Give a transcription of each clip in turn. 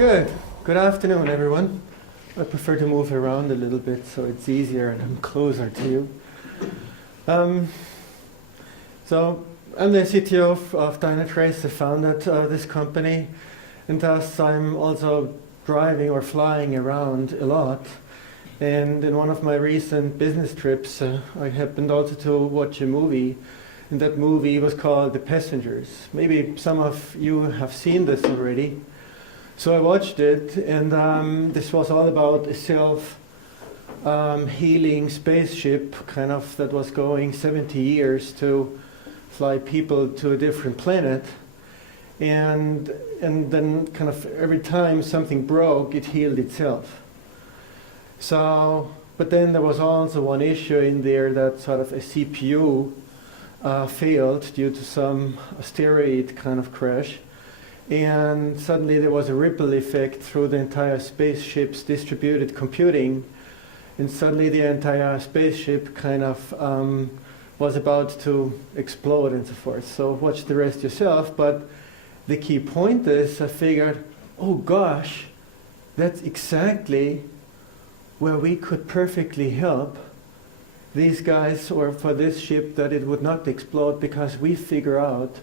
Good. Good afternoon, everyone. I prefer to move around a little bit so it's easier and I'm closer to you. So I'm the CTO of Dynatrace. I founded this company, and thus I'm also driving or flying around a lot. And in one of my recent business trips, I happened also to watch a movie, and that movie was called The Passengers. Maybe some of you have seen this already. So I watched it, and this was all about a self-healing spaceship, kind of, that was going 70 years to fly people to a different planet. And then kind of every time something broke, it healed itself. So, but then there was also one issue in there that sort of a CPU failed due to some asteroid kind of crash. And suddenly there was a ripple effect through the entire spaceship's distributed computing, and suddenly the entire spaceship kind of was about to explode and so forth. So watch the rest yourself, but the key point is I figured, oh gosh, that's exactly where we could perfectly help these guys, or for this ship, that it would not explode, because we figure out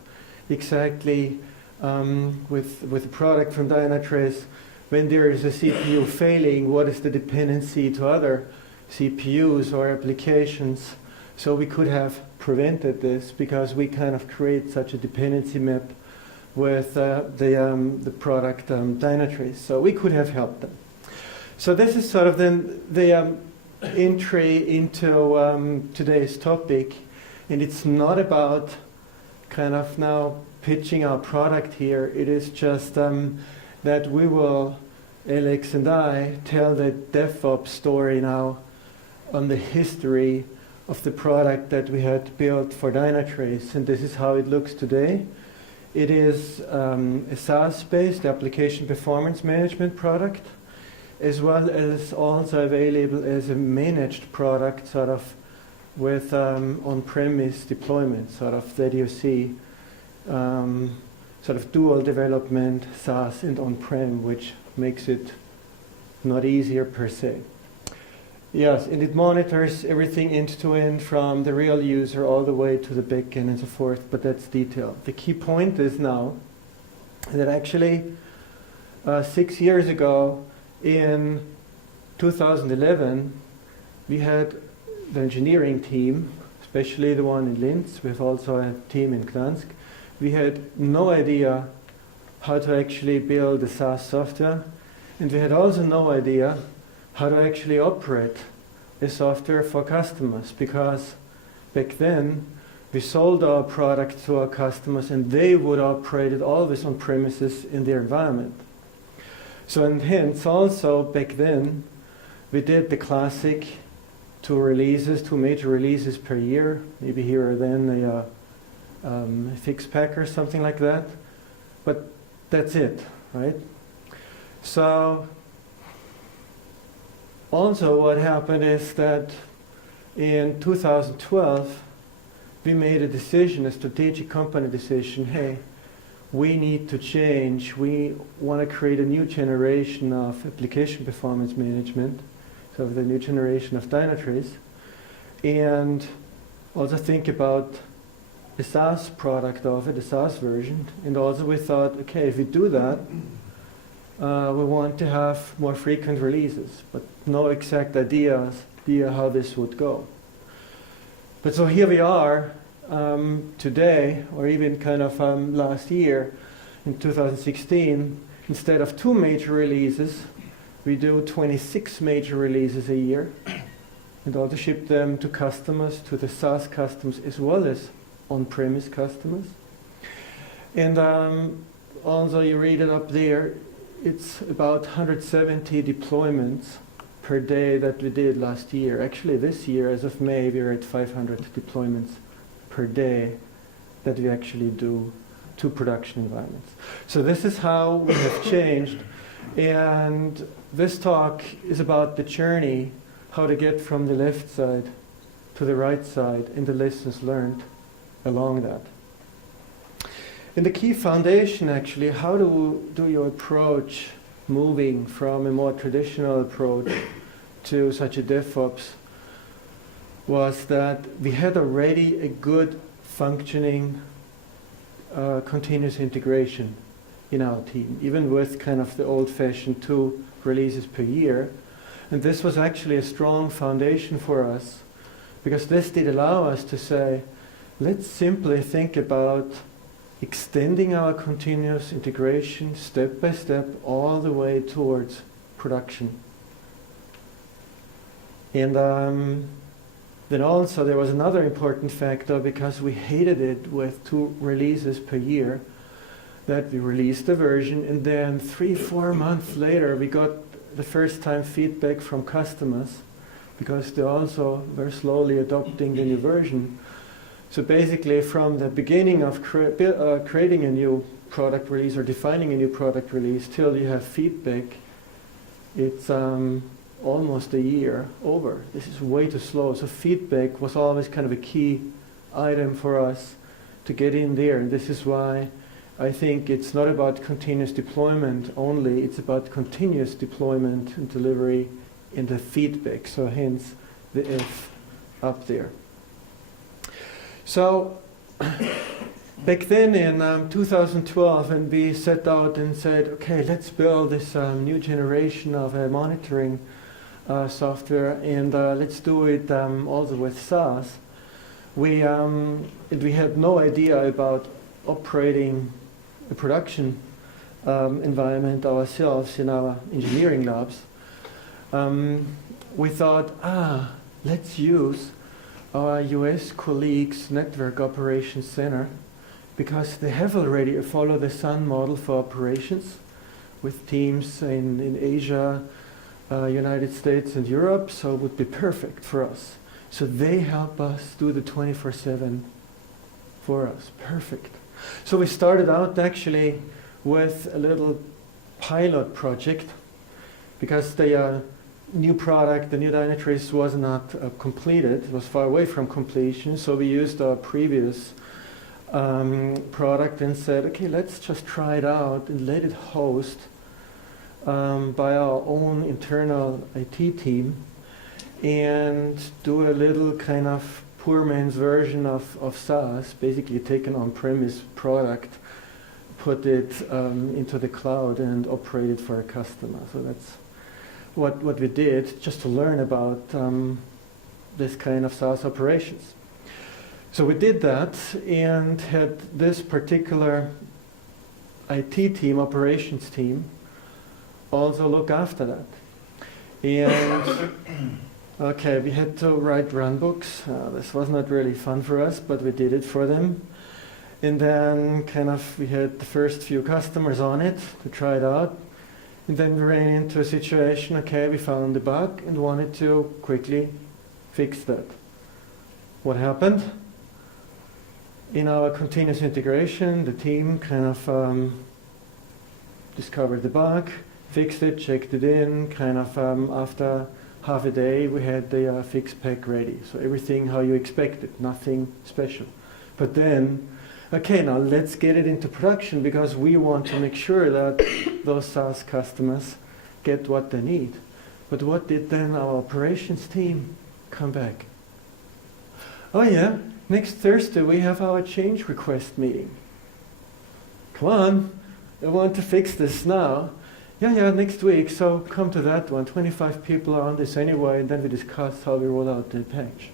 exactly with a product from Dynatrace, when there is a CPU failing, what is the dependency to other CPUs or applications. So we could have prevented this, because we kind of create such a dependency map with the product Dynatrace. So we could have helped them. So this is sort of then the entry into today's topic, and it's not about kind of now pitching our product here. It is just that we will, Alex and I, tell the DevOps story now on the history of the product that we had built for Dynatrace, and this is how it looks today. It is a SaaS-based application performance management product, as well as also available as a managed product, sort of with on-premise deployment, sort of that you see. Sort of dual development, SaaS and on-prem, which makes it not easier per se. Yes, and it monitors everything end-to-end from the real user all the way to the backend and so forth, but that's detail. The key point is now that actually 6 years ago, in 2011, we had the engineering team, especially the one in Linz. We have also a team in Gdansk. We had no idea how to actually build a SaaS software, and we had also no idea how to actually operate a software for customers, because back then we sold our product to our customers and they would operate it always on premises in their environment. So, and hence also back then we did the classic 2 major releases per year, maybe here or then a fix pack or something like that, but that's it, right? So also what happened is that in 2012 we made a decision, a strategic company decision. Hey, we need to change. We want to create a new generation of application performance management, so the new generation of Dynatrace, and also think about a SaaS product of it, a SaaS version. And also we thought, okay, if we do that, we want to have more frequent releases, but no exact idea how this would go. But so here we are today, or even kind of last year, in 2016, instead of 2 major releases, we do 26 major releases a year, and also ship them to customers, to the SaaS customers, as well as on-premise customers. And also you read it up there, it's about 170 deployments per day that we did last year. Actually this year, as of May, we're at 500 deployments per day that we actually do to production environments. So this is how we have changed, and this talk is about the journey, how to get from the left side to the right side, and the lessons learned along that. And the key foundation, actually, how do you approach moving from a more traditional approach to such a DevOps was that we had already a good functioning continuous integration in our team, even with kind of the old-fashioned 2 releases per year. And this was actually a strong foundation for us, because this did allow us to say, let's simply think about extending our continuous integration step by step all the way towards production. And then also there was another important factor, because we hated it with 2 releases per year, that we released a version and then 3-4 months later we got the first time feedback from customers, because they also were slowly adopting the new version. So basically from the beginning of creating a new product release or defining a new product release till you have feedback, it's almost a year over. This is way too slow. So feedback was always kind of a key item for us to get in there. And this is why I think it's not about continuous deployment only, it's about continuous deployment and delivery in the feedback. So hence the F up there. So back then in 2012, when we set out and said, okay, let's build this new generation of monitoring software, and let's do it also with SaaS, we had no idea about operating a production environment ourselves in our engineering labs. We thought, let's use our US colleagues' network operations center, because they have already a follow the sun model for operations with teams in Asia, United States and Europe, so it would be perfect for us. So they help us do the 24/7 for us. Perfect. So we started out actually with a little pilot project, because the new product, the new Dynatrace, was not completed. It was far away from completion. So we used our previous product and said, okay, let's just try it out and let it host by our own internal IT team, and do a little kind of poor man's version of SaaS, basically take an on-premise product, put it into the cloud and operate it for a customer. So that's what we did, just to learn about this kind of SaaS operations. So we did that and had this particular IT team, operations team, also look after that. And okay, we had to write run books. This was not really fun for us, but we did it for them. And then kind of we had the first few customers on it to try it out. And then we ran into a situation, okay, we found the bug and wanted to quickly fix that. What happened? In our continuous integration, the team kind of discovered the bug, fixed it, checked it in, kind of after half a day we had the fix pack ready. So everything how you expected, nothing special. But then, okay, now let's get it into production, because we want to make sure that those SaaS customers get what they need. But what did then our operations team come back? Oh yeah, next Thursday we have our change request meeting. Come on, I want to fix this now. Yeah, next week, so come to that one. 25 people are on this anyway, and then we discuss how we roll out the patch.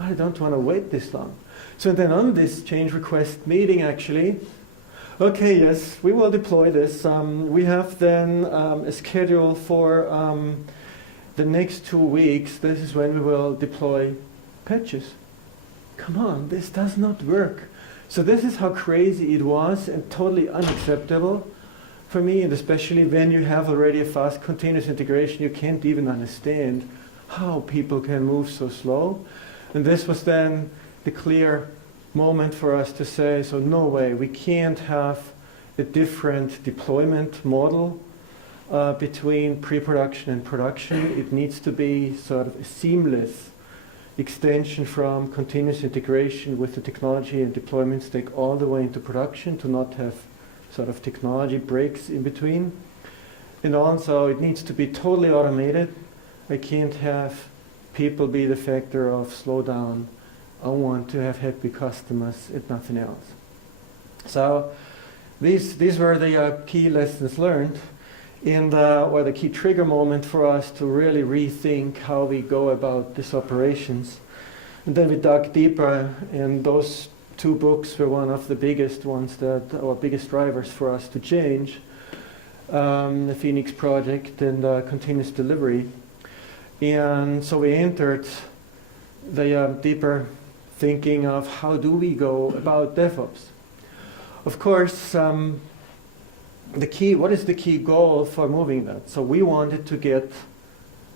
I don't want to wait this long. So then on this change request meeting actually, okay, yes, we will deploy this. We have then a schedule for the next 2 weeks. This is when we will deploy patches. Come on, this does not work. So this is how crazy it was and totally unacceptable for me, and especially when you have already a fast continuous integration, you can't even understand how people can move so slow. And this was then the clear moment for us to say, so no way, we can't have a different deployment model between pre-production and production. It needs to be sort of a seamless extension from continuous integration with the technology and deployment stack all the way into production, to not have sort of technology breaks in between. And also it needs to be totally automated. I can't have people be the factor of slowdown. I want to have happy customers and nothing else. So these were the key lessons learned, and or the key trigger moment for us to really rethink how we go about these operations. And then we dug deeper, and those two books were one of the biggest ones or biggest drivers for us to change. The Phoenix Project and Continuous Delivery. And so we entered the deeper thinking of how do we go about DevOps. Of course, what is the key goal for moving that? So we wanted to get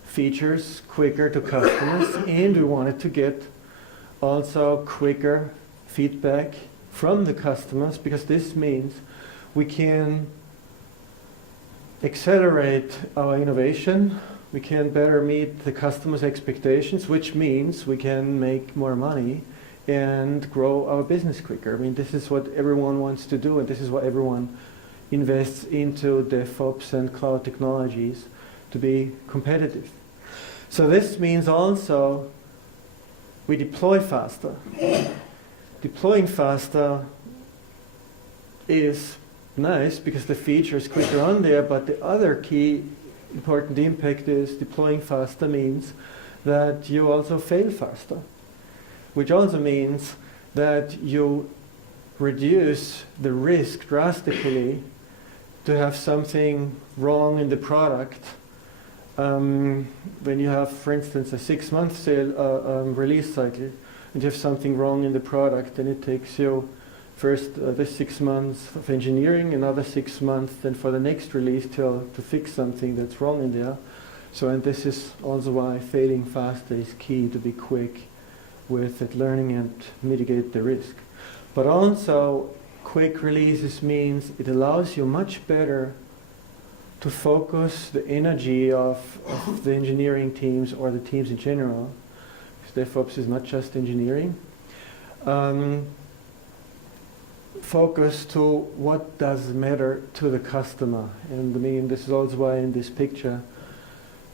features quicker to customers, and we wanted to get also quicker feedback from the customers, because this means we can accelerate our innovation, we can better meet the customer's expectations, which means we can make more money and grow our business quicker. I mean, this is what everyone wants to do, and this is what everyone invests into DevOps and cloud technologies to be competitive. So this means also we deploy faster. Deploying faster is nice because the feature is quicker on there, but the other key important impact is deploying faster means that you also fail faster, which also means that you reduce the risk drastically to have something wrong in the product. When you have, for instance, a 6-month release cycle, and you have something wrong in the product, then it takes you first this 6 months of engineering, another 6 months then for the next release to fix something that's wrong in there. So, and this is also why failing faster is key, to be quick with it, learning and mitigate the risk. But also, quick releases means it allows you much better to focus the energy of the engineering teams or the teams in general, because DevOps is not just engineering. Focus to what does matter to the customer. And I mean, this is also why in this picture,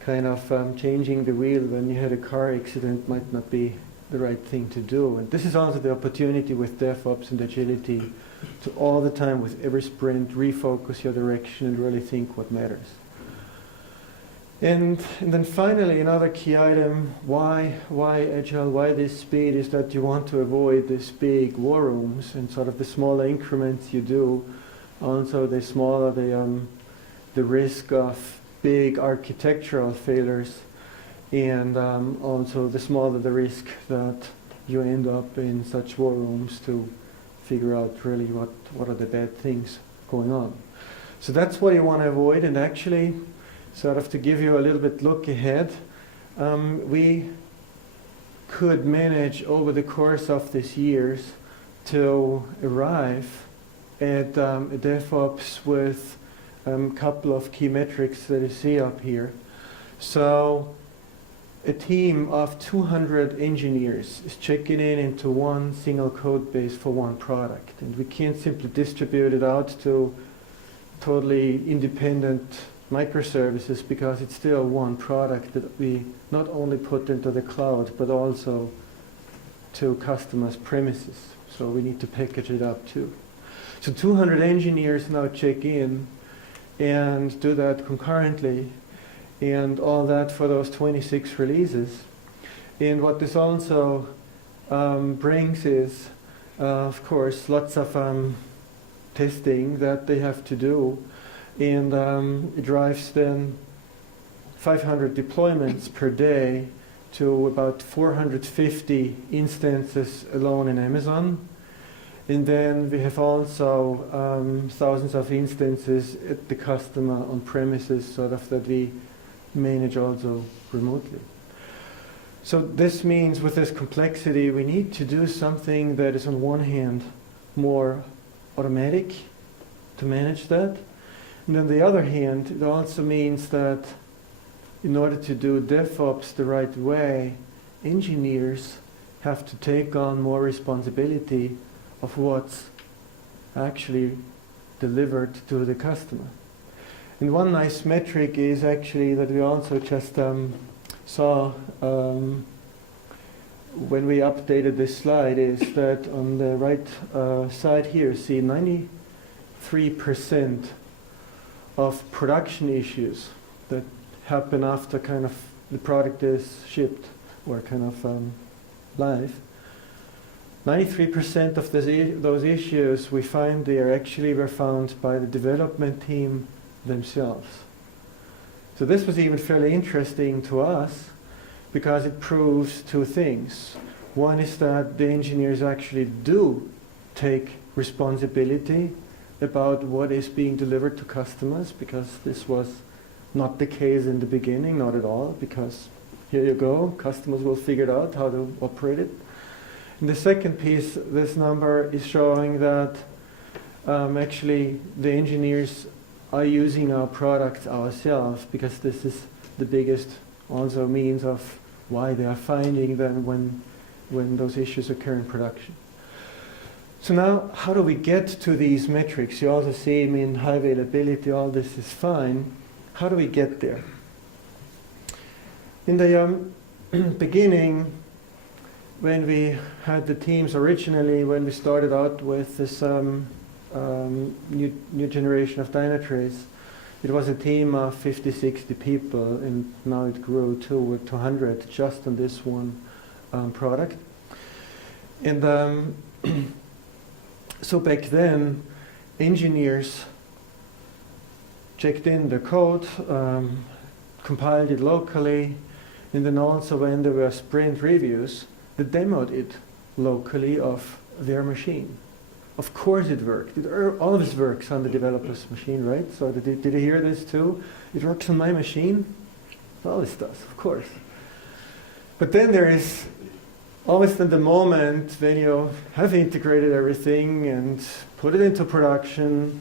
kind of changing the wheel when you had a car accident might not be the right thing to do. And this is also the opportunity with DevOps and agility to all the time, with every sprint, refocus your direction and really think what matters. And then finally, another key item, why agile, why this speed, is that you want to avoid these big war rooms, and sort of the smaller increments you do, also the smaller the risk of big architectural failures, and also the smaller the risk that you end up in such war rooms to figure out really what are the bad things going on. So that's what you want to avoid. And actually, sort of to give you a little bit look ahead, we could manage over the course of these years to arrive at a DevOps with a couple of key metrics that you see up here. So a team of 200 engineers is checking in into one single code base for one product, and we can't simply distribute it out to totally independent microservices, because it's still one product that we not only put into the cloud but also to customers' premises. So we need to package it up too. So 200 engineers now check in and do that concurrently, and all that for those 26 releases. And what this also brings is, of course, lots of testing that they have to do. And it drives then 500 deployments per day to about 450 instances alone in Amazon. And then we have also thousands of instances at the customer on premises, sort of, that we manage also remotely. So this means with this complexity, we need to do something that is on one hand more automatic to manage that. And on the other hand, it also means that in order to do DevOps the right way, engineers have to take on more responsibility of what's actually delivered to the customer. And one nice metric is actually that we also just saw when we updated this slide, is that on the right side here, see 93% of production issues that happen after kind of the product is shipped or kind of live. 93% of those issues we find there actually were found by the development team themselves. So this was even fairly interesting to us because it proves two things. One is that the engineers actually do take responsibility about what is being delivered to customers, because this was not the case in the beginning, not at all, because here you go, customers will figure out how to operate it. And the second piece, this number is showing that actually the engineers are using our products ourselves, because this is the biggest also means of why they are finding them when those issues occur in production. So now, how do we get to these metrics? You also see, I mean, high availability, all this is fine. How do we get there? In the beginning, when we had the teams originally, when we started out with this new generation of Dynatrace, it was a team of 50, 60 people, and now it grew to 200 just on this one product. And so back then, engineers checked in the code, compiled it locally, and then also when there were sprint reviews, they demoed it locally of their machine. Of course it worked. It always works on the developer's machine, right? So did you hear this too? It works on my machine? It always does, of course. But then there is always the moment when you have integrated everything and put it into production,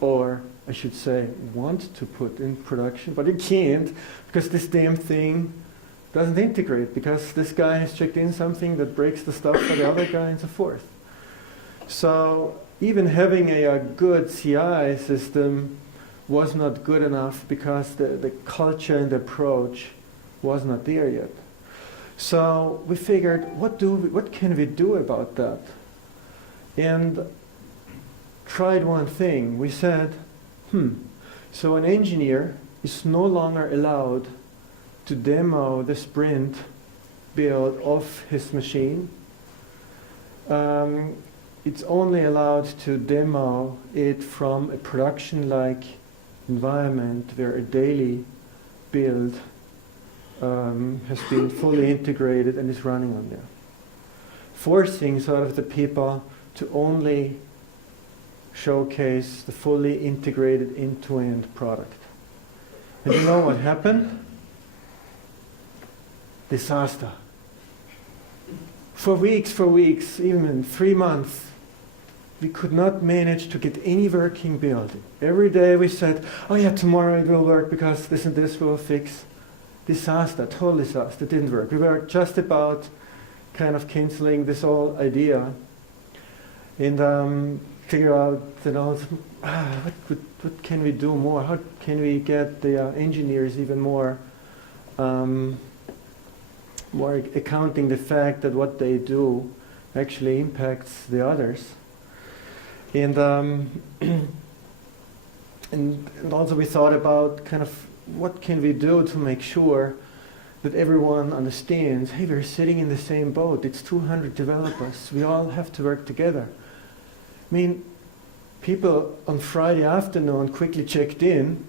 or I should say want to put in production, but you can't because this damn thing doesn't integrate, because this guy has checked in something that breaks the stuff for the other guy and so forth. So even having a good CI system was not good enough because the culture and the approach was not there yet. So we figured, what can we do about that? And tried one thing. We said, so an engineer is no longer allowed to demo the sprint build of his machine. It's only allowed to demo it from a production-like environment where a daily build has been fully integrated and is running on there. Forcing sort of the people to only showcase the fully integrated end-to-end product. And you know what happened? Disaster. For weeks, even 3 months, we could not manage to get any working build. Every day we said, oh yeah, tomorrow it will work because this and this will fix. Disaster, total disaster, didn't work. We were just about kind of canceling this whole idea and figure out, you know, what can we do more? How can we get the engineers even more accounting the fact that what they do actually impacts the others. And also we thought about kind of what can we do to make sure that everyone understands, hey, we're sitting in the same boat. It's 200 developers. We all have to work together. I mean, people on Friday afternoon quickly checked in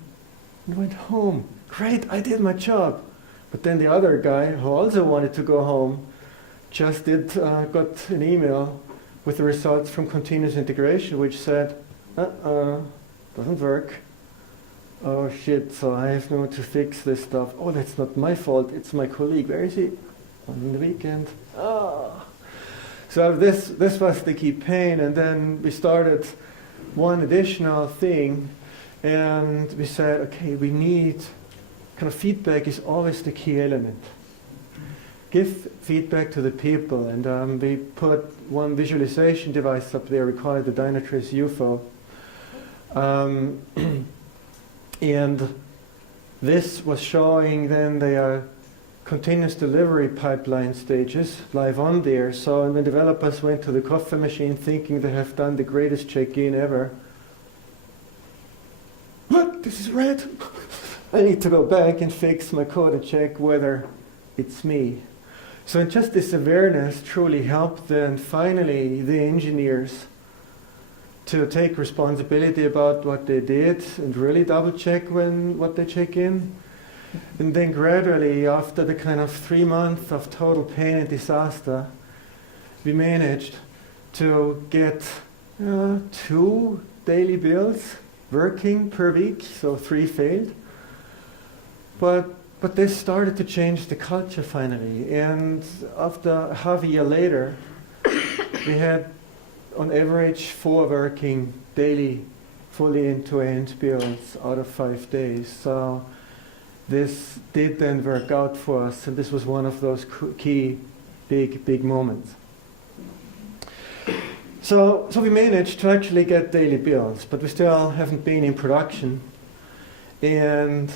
and went home. Great, I did my job. But then the other guy, who also wanted to go home, just got an email with the results from continuous integration, which said, doesn't work. Oh shit, so I have no to fix this stuff. Oh, that's not my fault, it's my colleague. Where is he? On the weekend. So this was the key pain, and then we started one additional thing, and we said, okay, we need kind of feedback is always the key element. Give feedback to the people, and we put one visualization device up there. We call it the Dynatrace UFO. And this was showing then the continuous delivery pipeline stages live on there. So when developers went to the coffee machine thinking they have done the greatest check-in ever, what? This is red. I need to go back and fix my code and check whether it's me. So just this awareness truly helped then finally the engineers to take responsibility about what they did and really double check what they check in. And then gradually, after the kind of 3 months of total pain and disaster, we managed to get 2 daily builds working per week, so 3 failed. But this started to change the culture finally. And after half a year later, we had on average 4 working daily, fully end-to-end builds out of 5 days. So this did then work out for us, and this was one of those key big moments. So we managed to actually get daily builds, but we still haven't been in production. And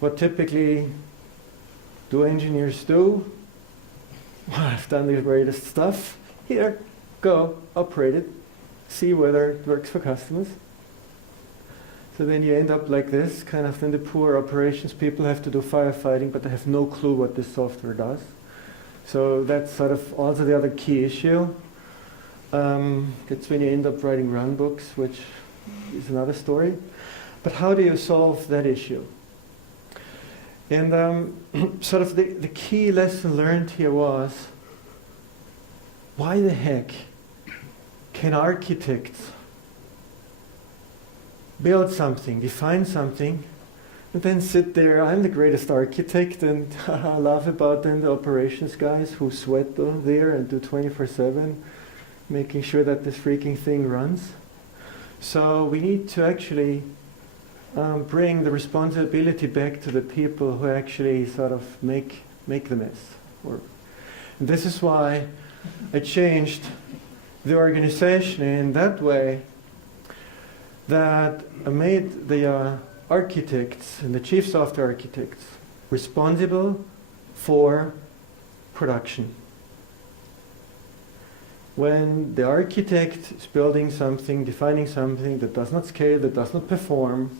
what typically do engineers do? Well, I've done the greatest stuff. Here, go, operate it, see whether it works for customers. So then you end up like this, kind of then the poor operations people have to do firefighting, but they have no clue what this software does. So that's sort of also the other key issue. That's when you end up writing run books, which is another story. But how do you solve that issue? And sort of the key lesson learned here was, why the heck can architects build something, define something, and then sit there, I'm the greatest architect, and I laugh about then the operations guys who sweat there and do 24/7, making sure that this freaking thing runs. So we need to actually bring the responsibility back to the people who actually sort of make the mess. And this is why I changed the organization in that way, that I made the architects and the chief software architects responsible for production. When the architect is building something, defining something that does not scale, that does not perform,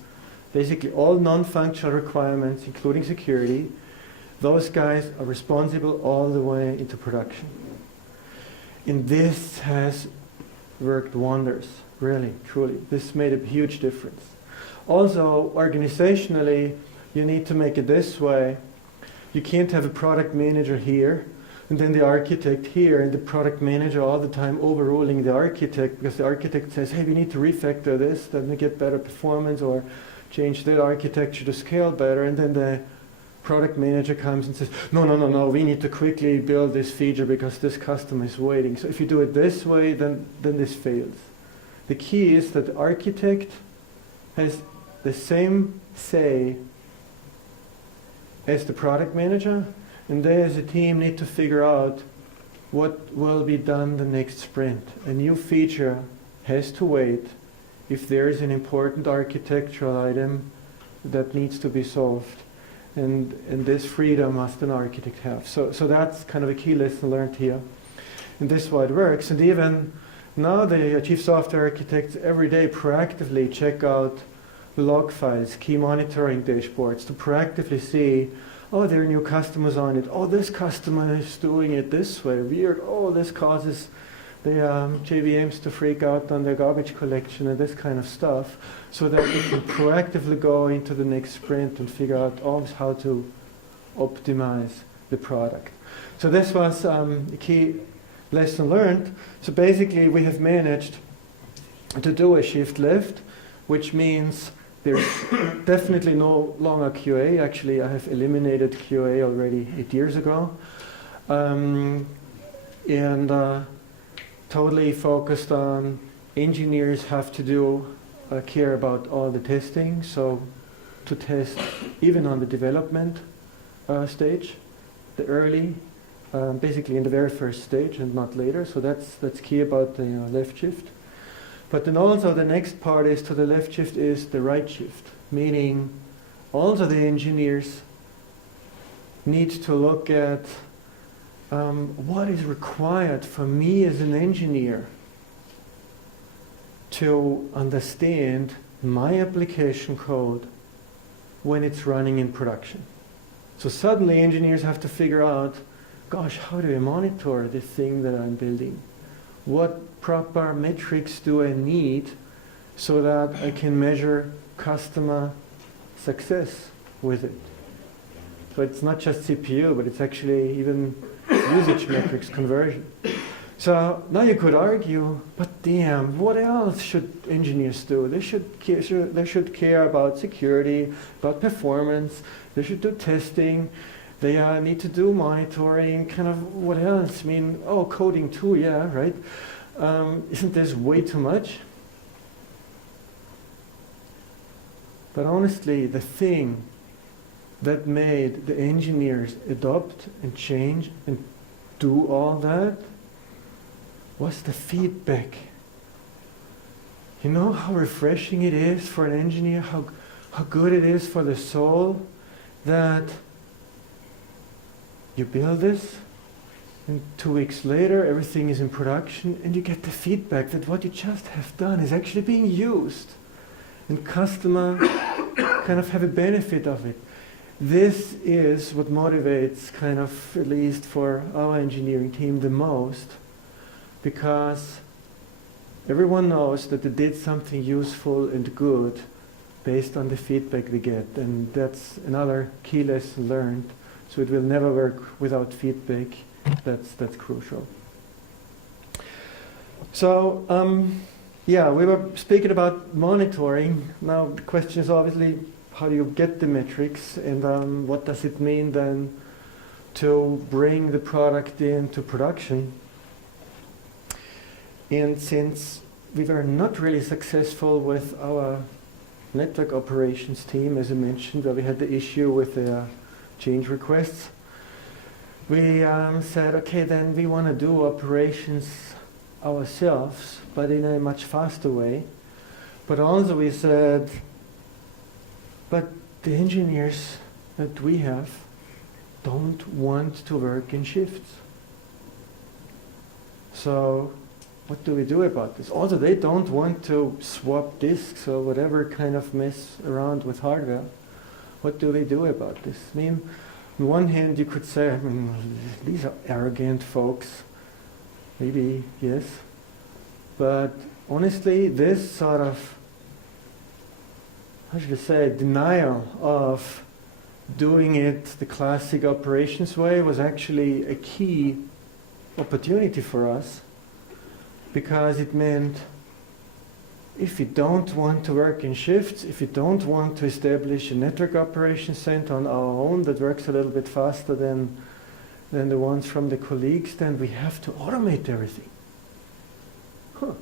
basically all non-functional requirements, including security, those guys are responsible all the way into production. And this has worked wonders, really, truly. This made a huge difference. Also, organizationally, you need to make it this way. You can't have a product manager here, and then the architect here, and the product manager all the time overruling the architect, because the architect says, hey, we need to refactor this, then we get better performance, or change that architecture to scale better, and then the product manager comes and says, no, we need to quickly build this feature because this customer is waiting. So if you do it this way, then this fails. The key is that the architect has the same say as the product manager, and they as a team need to figure out what will be done the next sprint. A new feature has to wait if there is an important architectural item that needs to be solved. And this freedom must an architect have. So that's kind of a key lesson learned here. And this is why it works. And even now the chief software architects every day proactively check out the log files, key monitoring dashboards, to proactively see, oh, there are new customers on it. Oh, this customer is doing it this way. Weird. Oh, this causes the JVMs to freak out on their garbage collection and this kind of stuff, so that we can proactively go into the next sprint and figure out how to optimize the product. So this was a key lesson learned. So basically we have managed to do a shift left, which means there's definitely no longer QA. Actually, I have eliminated QA already 8 years ago. Totally focused on engineers have to care about all the testing, so to test even on the development stage, the early, basically in the very first stage and not later. So that's key about the left shift. But then also the next part is to the left shift is the right shift. meaning also the engineers need to look at what is required for me as an engineer to understand my application code when it's running in production. So suddenly engineers have to figure out, gosh, how do I monitor this thing that I'm building? What proper metrics do I need so that I can measure customer success with it? So it's not just CPU, but it's actually even usage metrics conversion. So now you could argue, but damn, what else should engineers do? They should care about security, about performance, they should do testing, they need to do monitoring, kind of what else? I mean, oh, coding too, yeah, right? Isn't this way too much? But honestly, the thing that made the engineers adopt and change and do all that was the feedback. You know how refreshing it is for an engineer, how good it is for the soul that you build this and 2 weeks later everything is in production and you get the feedback that what you just have done is actually being used and customer kind of have a benefit of it. This is what motivates kind of, at least for our engineering team, the most, because everyone knows that they did something useful and good based on the feedback they get, and that's another key lesson learned. So it will never work without feedback. That's crucial. So yeah, we were speaking about monitoring. Now the question is obviously, how do you get the metrics, and what does it mean then to bring the product into production? And since we were not really successful with our network operations team, as I mentioned, where we had the issue with the change requests, we said, okay, then we want to do operations ourselves, but in a much faster way. But also we said, but the engineers that we have don't want to work in shifts. So what do we do about this? Also, they don't want to swap disks or whatever kind of mess around with hardware. What do we do about this? I mean, on one hand, you could say, I mean, these are arrogant folks. Maybe, yes. But honestly, this sort of, how should I say, denial of doing it the classic operations way was actually a key opportunity for us, because it meant if you don't want to work in shifts, if you don't want to establish a network operations center on our own that works a little bit faster than the ones from the colleagues, then we have to automate everything. Huh.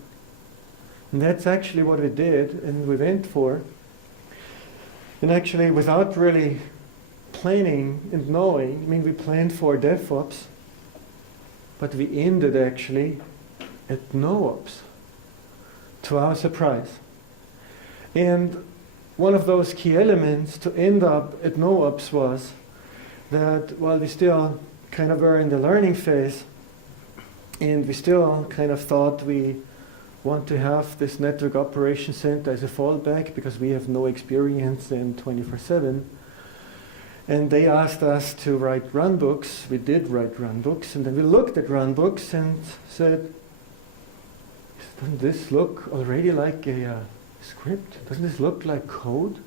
And that's actually what we did and we went for. And actually, without really planning and knowing, I mean, we planned for DevOps, but we ended actually at NoOps, to our surprise. And one of those key elements to end up at NoOps was that while we still kind of were in the learning phase, and we still kind of thought we want to have this network operations center as a fallback because we have no experience in 24/7. And they asked us to write runbooks. We did write runbooks, and then we looked at runbooks and said, doesn't this look already like a script? Doesn't this look like code?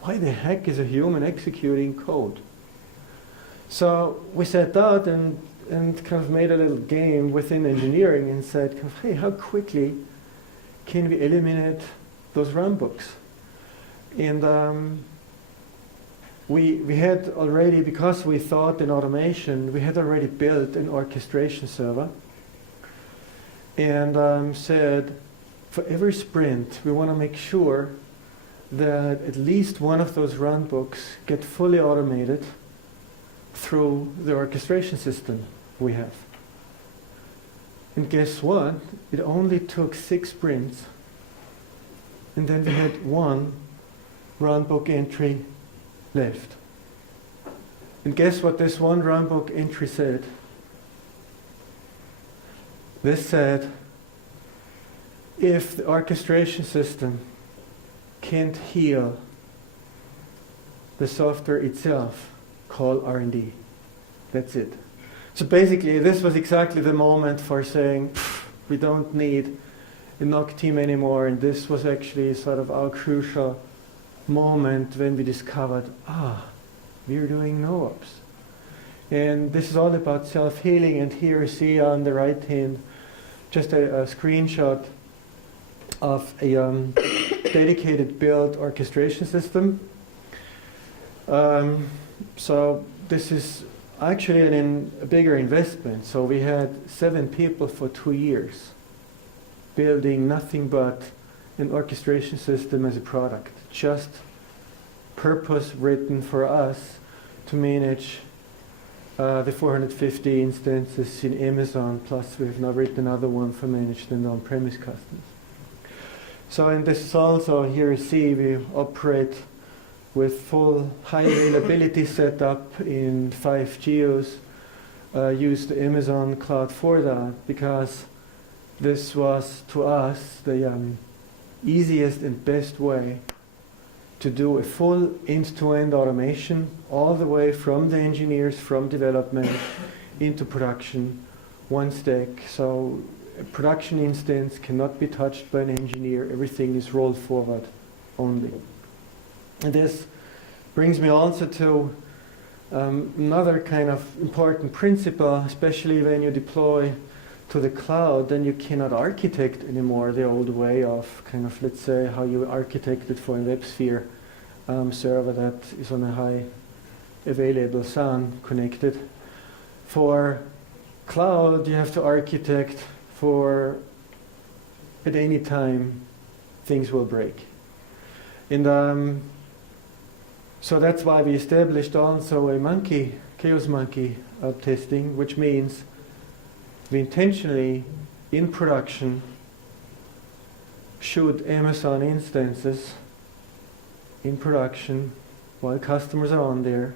Why the heck is a human executing code? So we sat out and kind of made a little game within engineering and said, kind of, hey, how quickly can we eliminate those runbooks? And we had already, because we thought in automation, we had already built an orchestration server, and said, for every sprint, we want to make sure that at least one of those runbooks get fully automated through the orchestration system we have. And guess what? It only took 6 sprints, and then we had one runbook entry left. And guess what this one runbook entry said? This said, if the orchestration system can't heal the software itself, call R&D. That's it. So basically, this was exactly the moment for saying, we don't need a NOC team anymore, and this was actually sort of our crucial moment when we discovered, we're doing NoOps. And this is all about self-healing, and here you see on the right hand just a screenshot of a dedicated build orchestration system. So this is actually a bigger investment. So we had 7 people for 2 years building nothing but an orchestration system as a product, just purpose written for us to manage the 450 instances in Amazon, plus we've now written another one for managed and on-premise customers. So, and this is also, here you see, we operate with full high availability setup in 5 geos, use the Amazon cloud for that, because this was, to us, the easiest and best way to do a full end-to-end automation, all the way from the engineers, from development, into production, one stack. So a production instance cannot be touched by an engineer. Everything is rolled forward only. And this brings me also to another kind of important principle, especially when you deploy to the cloud, then you cannot architect anymore the old way of kind of, let's say, how you architected for a WebSphere server that is on a high available SAN connected. For cloud, you have to architect for at any time things will break. And so that's why we established also a chaos monkey testing, which means we intentionally, in production, shoot Amazon instances in production while customers are on there,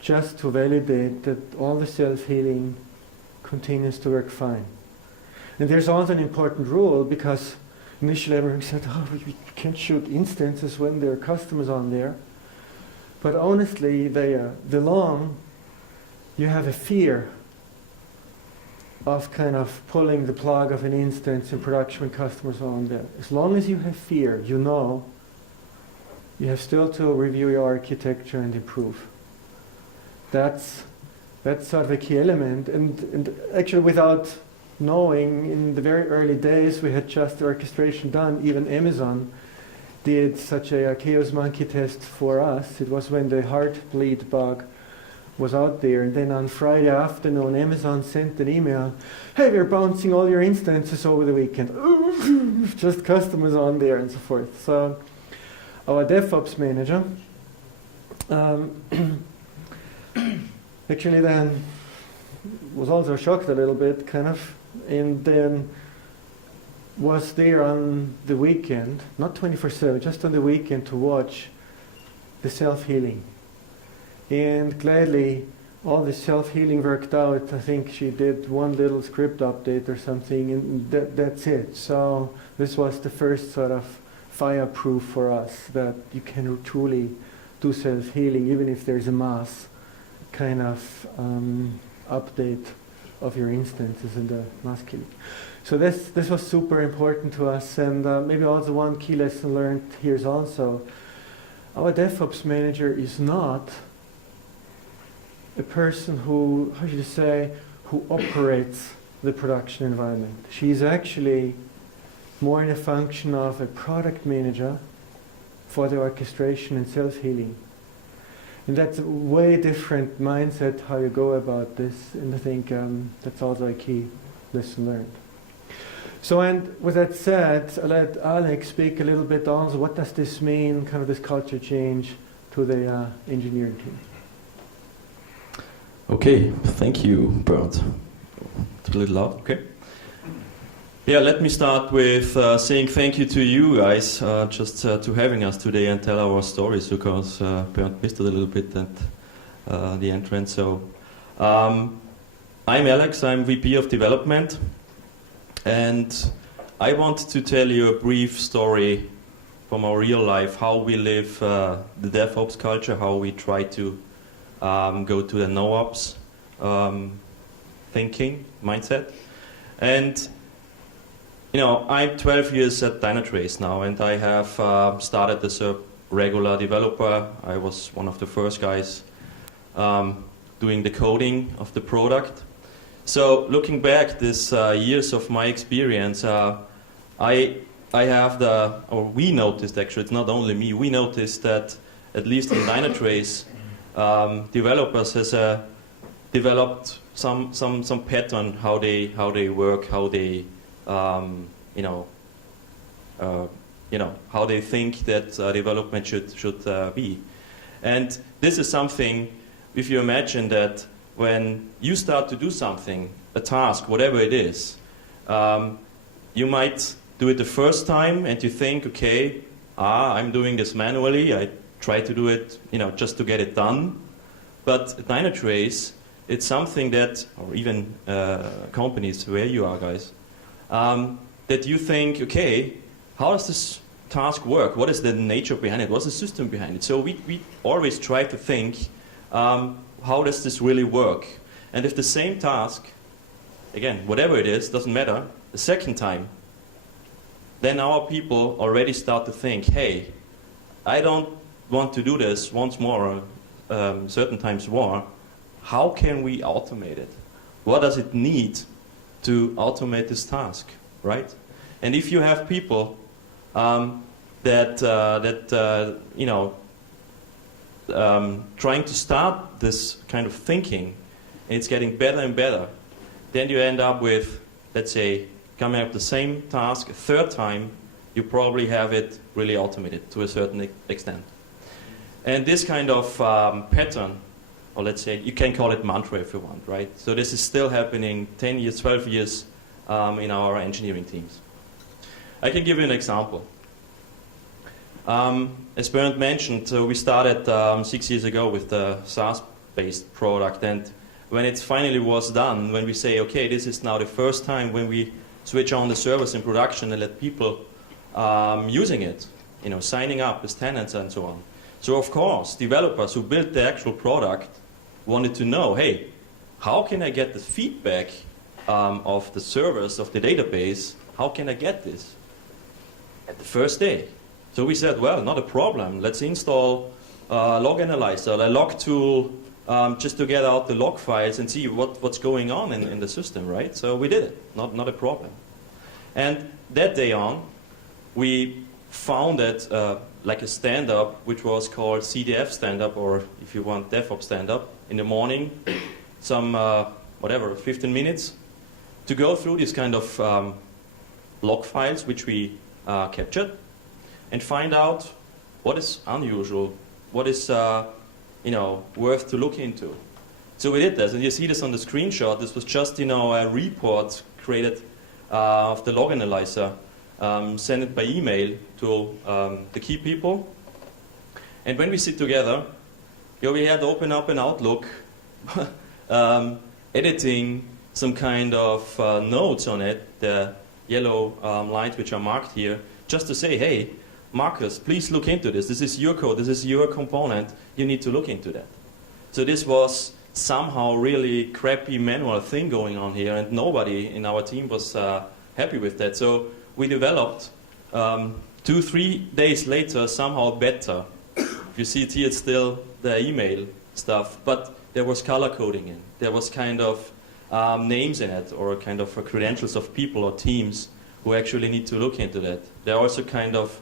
just to validate that all the self-healing continues to work fine. And there's also an important rule, because initially everyone said, we can't shoot instances when there are customers on there. But honestly, the long you have a fear of kind of pulling the plug of an instance in production when customers are on there. As long as you have fear, you know you have still to review your architecture and improve. That's sort of a key element. And actually, without knowing, in the very early days, we had just the orchestration done. Even Amazon did such a chaos monkey test for us. It was when the Heartbleed bug was out there, and then on Friday afternoon, Amazon sent an email, hey, we're bouncing all your instances over the weekend. Just customers on there and so forth. So our DevOps manager actually then was also shocked a little bit, kind of, and then was there on the weekend, not 24/7, just on the weekend, to watch the self-healing. And gladly, all the self-healing worked out. I think she did one little script update or something, and that's it. So this was the first sort of fireproof for us, that you can truly do self-healing, even if there's a mass kind of update of your instances in the mass killing. So this was super important to us, and maybe also one key lesson learned here is also, our DevOps manager is not a person who, how should I say, who operates the production environment. She's actually more in a function of a product manager for the orchestration and self-healing. And that's a way different mindset how you go about this, and I think that's also a key lesson learned. So, and with that said, I'll let Alex speak a little bit on, so what does this mean, kind of this culture change to the engineering team? Okay, thank you, Bernd. It's a little loud, okay. Yeah, let me start with saying thank you to you guys just to having us today and tell our stories, because Bernd missed it a little bit at the entrance. So I'm Alex, I'm VP of Development, and I want to tell you a brief story from our real life, how we live the DevOps culture, how we try to go to the no-ops thinking, mindset. And you know, I'm 12 years at Dynatrace now, and I have started as a regular developer. I was one of the first guys doing the coding of the product. So looking back this years of my experience, I have we noticed actually, it's not only me, we noticed that at least in Dynatrace, developers has developed some pattern how they work, how they how they think that development should be. And this is something, if you imagine that when you start to do something, a task, whatever it is, you might do it the first time and you think, okay, I'm doing this manually, I try to do it, just to get it done. But at Dynatrace, it's something that, or even companies where you are guys, that you think, okay, how does this task work? What is the nature behind it? What's the system behind it? So we always try to think, how does this really work? And if the same task, again, whatever it is, doesn't matter, the second time, then our people already start to think, hey, I don't want to do this once more, certain times more. How can we automate it? What does it need to automate this task, right? And if you have people trying to start this kind of thinking, and it's getting better and better, then you end up with, let's say, coming up the same task a third time, you probably have it really automated to a certain extent. And this kind of pattern, or let's say, you can call it mantra if you want, right? So this is still happening 10 years, 12 years in our engineering teams. I can give you an example. As Bernd mentioned, we started 6 years ago with the SaaS-based product, and when it finally was done, when we say, okay, this is now the first time when we switch on the servers in production and let people using it, signing up as tenants and so on. So of course, developers who built the actual product wanted to know, hey, how can I get the feedback of the servers, of the database? How can I get this at the first day? So we said, well, not a problem. Let's install a log analyzer, a log tool, just to get out the log files and see what's going on in the system, right? So we did it, not a problem. And that day on, we founded like a stand-up, which was called CDF stand-up, or if you want, DevOps stand-up, in the morning, some, 15 minutes, to go through this kind of log files, which we captured, and find out what is unusual, what is worth to look into. So we did this, and you see this on the screenshot. This was just a report created of the log analyzer, send it by email to the key people. And when we sit together, we had to open up an Outlook, editing some kind of notes on it, the yellow lines which are marked here, just to say, hey, Marcus, please look into this. This is your code, this is your component, you need to look into that. So this was somehow really crappy manual thing going on here, and nobody in our team was happy with that. So we developed 2-3 days later somehow better. If you see it here, it's still the email stuff, but there was color coding in. There was kind of names in it, or kind of credentials of people or teams who actually need to look into that. There are also kind of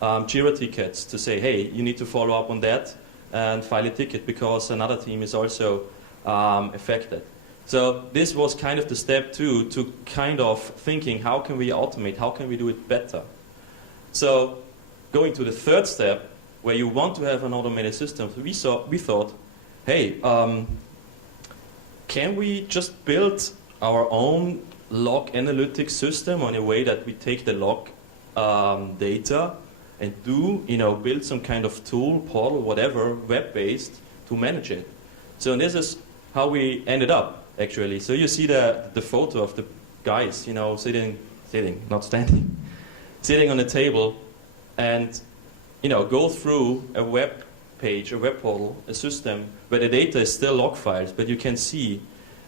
Jira tickets to say, hey, you need to follow up on that and file a ticket because another team is also affected. So this was kind of the step 2 to kind of thinking, how can we automate, how can we do it better? So going to the third step, where you want to have an automated system, we thought, hey, can we just build our own log analytics system in a way that we take the log data and build some kind of tool, portal, whatever, web-based to manage it. So this is how we ended up, actually. So you see the photo of the guys, sitting, not standing, sitting on a table and, go through a web page, a web portal, a system where the data is still log files, but you can see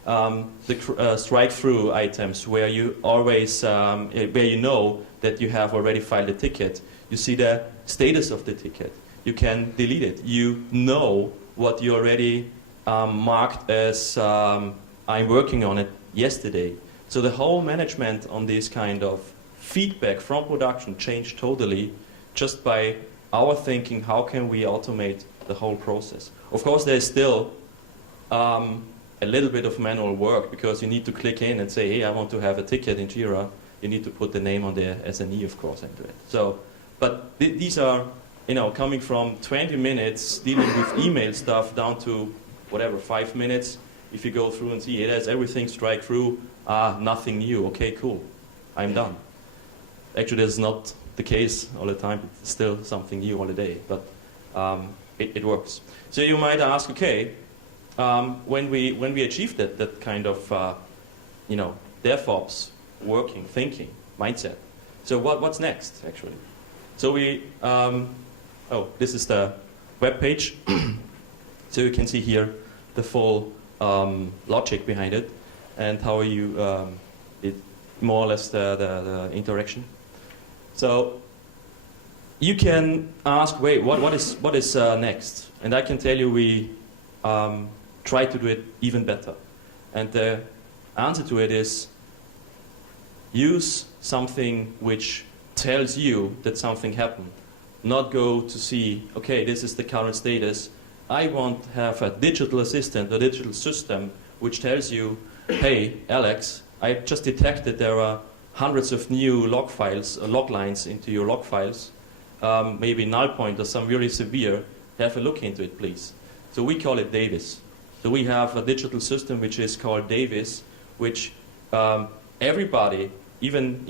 the strike-through items where you always, where you know that you have already filed a ticket. You see the status of the ticket. You can delete it. You know what you already marked as I'm working on it yesterday. So the whole management on this kind of feedback from production changed totally just by our thinking, how can we automate the whole process? Of course, there's still a little bit of manual work because you need to click in and say, hey, I want to have a ticket in Jira. You need to put the name on the SNE, of course, into it. So, but these are, coming from 20 minutes dealing with email stuff down to whatever, 5 minutes. If you go through and see it has everything strike through, nothing new. Okay, cool, I'm done. Actually, that's not the case all the time. It's still something new all the day, but it works. So you might ask, okay, when we achieved that kind of DevOps working, thinking, mindset. So what's next, actually? So this is the web page. So you can see here the full logic behind it and how you, more or less the interaction. So you can ask, wait, what is next? And I can tell you we try to do it even better. And the answer to it is use something which tells you that something happened. Not go to see, okay, this is the current status. I want to have a digital assistant, a digital system, which tells you, hey, Alex, I just detected there are hundreds of new log files, log lines into your log files. Maybe null point or some really severe. Have a look into it, please. So we call it Davis. So we have a digital system which is called Davis, which everybody, even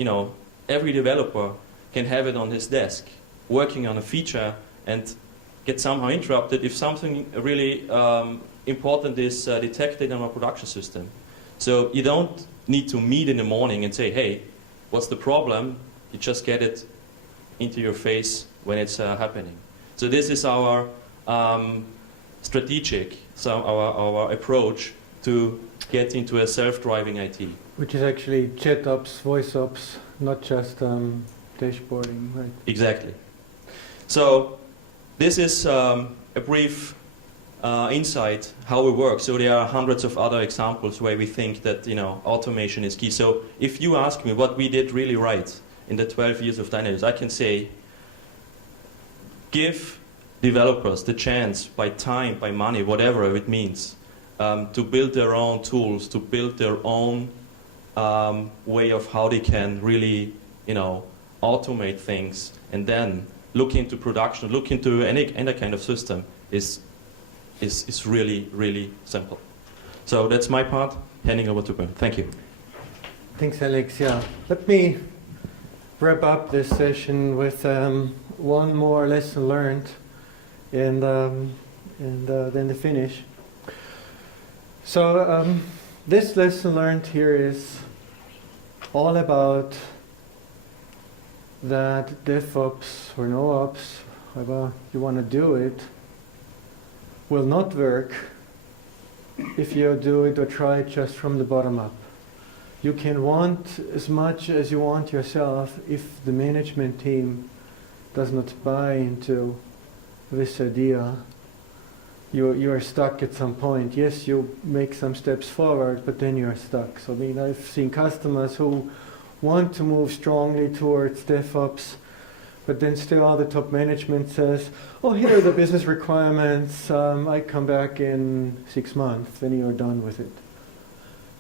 every developer, can have it on his desk, working on a feature and get somehow interrupted if something really important is detected in our production system. So you don't need to meet in the morning and say, hey, what's the problem? You just get it into your face when it's happening. So this is our strategic, our approach to get into a self-driving IT. Which is actually chat ops, voice ops, not just dashboarding, right? Exactly. So this is a brief insight how we work. So there are hundreds of other examples where we think that automation is key. So if you ask me what we did really right in the 12 years of Dynatrace, I can say give developers the chance, by time, by money, whatever it means, to build their own tools, to build their own way of how they can really, automate things, and then look into production, look into any kind of system is really, really simple. So that's my part. Handing over to Bernd. Thank you. Thanks, Alex. Yeah, let me wrap up this session with one more lesson learned, and then the finish. So this lesson learned here is all about that DevOps or no ops, however you want to do it, will not work if you do it or try it just from the bottom up. You can want as much as you want yourself. If the management team does not buy into this idea, you are stuck at some point. Yes, you make some steps forward, but then you are stuck. So I've seen customers who want to move strongly towards DevOps, but then still all the top management says, oh, here are the business requirements, I come back in 6 months, then you're done with it.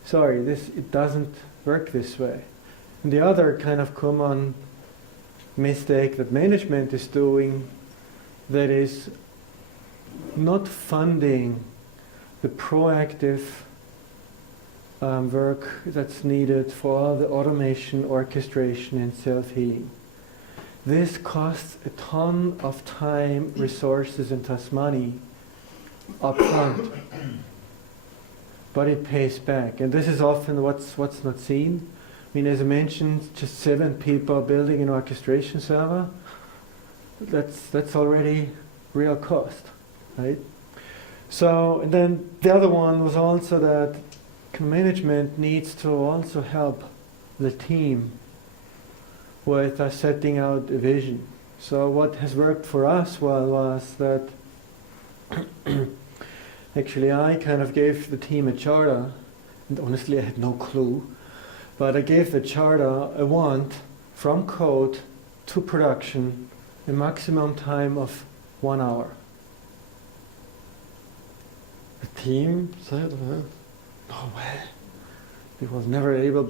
Sorry, it doesn't work this way. And the other kind of common mistake that management is doing, that is not funding the proactive work that's needed for all the automation, orchestration, and self-healing. This costs a ton of time, resources, and thus money up front. But it pays back. And this is often what's not seen. I mean, as I mentioned, just 7 people building an orchestration server. That's already real cost, right? So, and then the other one was also that management needs to also help the team with setting out a vision. So what has worked for us was that actually I kind of gave the team a charter, and honestly I had no clue, but I gave the charter a want from code to production a maximum time of 1 hour. The team said, no way. It was never able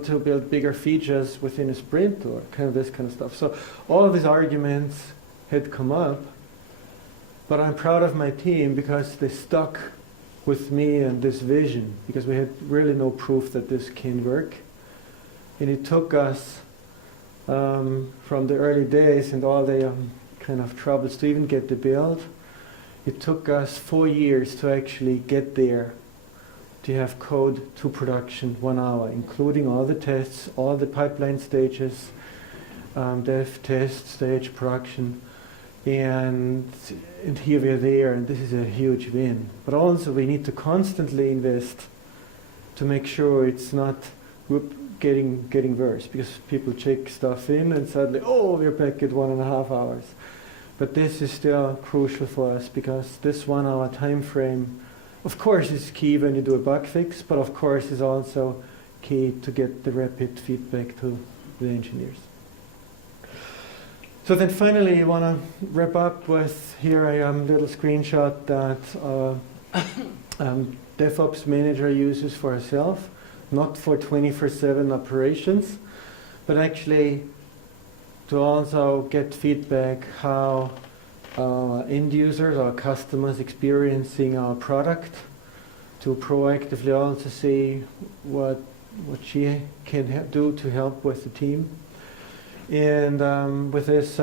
to build bigger features within a sprint or kind of this kind of stuff. So all of these arguments had come up, but I'm proud of my team because they stuck with me and this vision, because we had really no proof that this can work. And it took us from the early days and all the kind of troubles to even get the build. It took us 4 years to actually get there, to have code to production 1 hour, including all the tests, all the pipeline stages, dev, test, stage, production, and here we are there, and this is a huge win. But also we need to constantly invest to make sure it's not getting worse, because people check stuff in and suddenly, oh, we're back at 1.5 hours. But this is still crucial for us, because this 1 hour time frame, of course, is key when you do a bug fix, but of course is also key to get the rapid feedback to the engineers. So then finally I want to wrap up with here a little screenshot that DevOps manager uses for herself, not for 24/7 operations, but actually to also get feedback how end users, our customers experiencing our product, to proactively also see what she can do to help with the team. And with this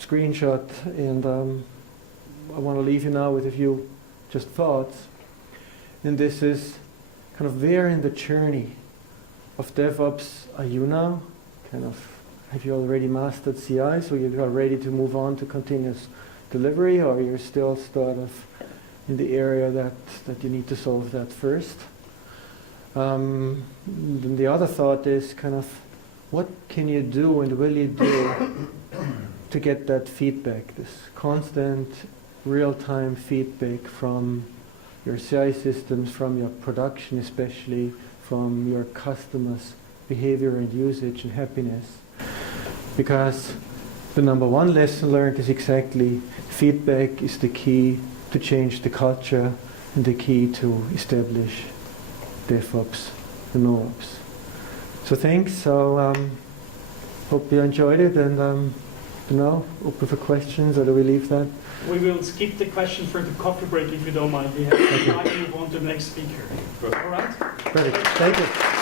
screenshot, and I want to leave you now with a few just thoughts. And this is kind of where in the journey of DevOps are you now? Kind of, have you already mastered CI, so you are ready to move on to continuous delivery, or you're still sort of in the area that you need to solve that first? Then the other thought is kind of, what can you do and will you do to get that feedback, this constant real-time feedback from your CI systems, from your production, especially from your customers' behavior and usage and happiness? Because the number one lesson learned is exactly feedback is the key to change the culture and the key to establish DevOps and NoOps. So thanks. So hope you enjoyed it, and open for questions, or do we leave that? We will skip the question for the coffee break if you don't mind. We have time to move on to the next speaker. All right? Perfect. Thank you.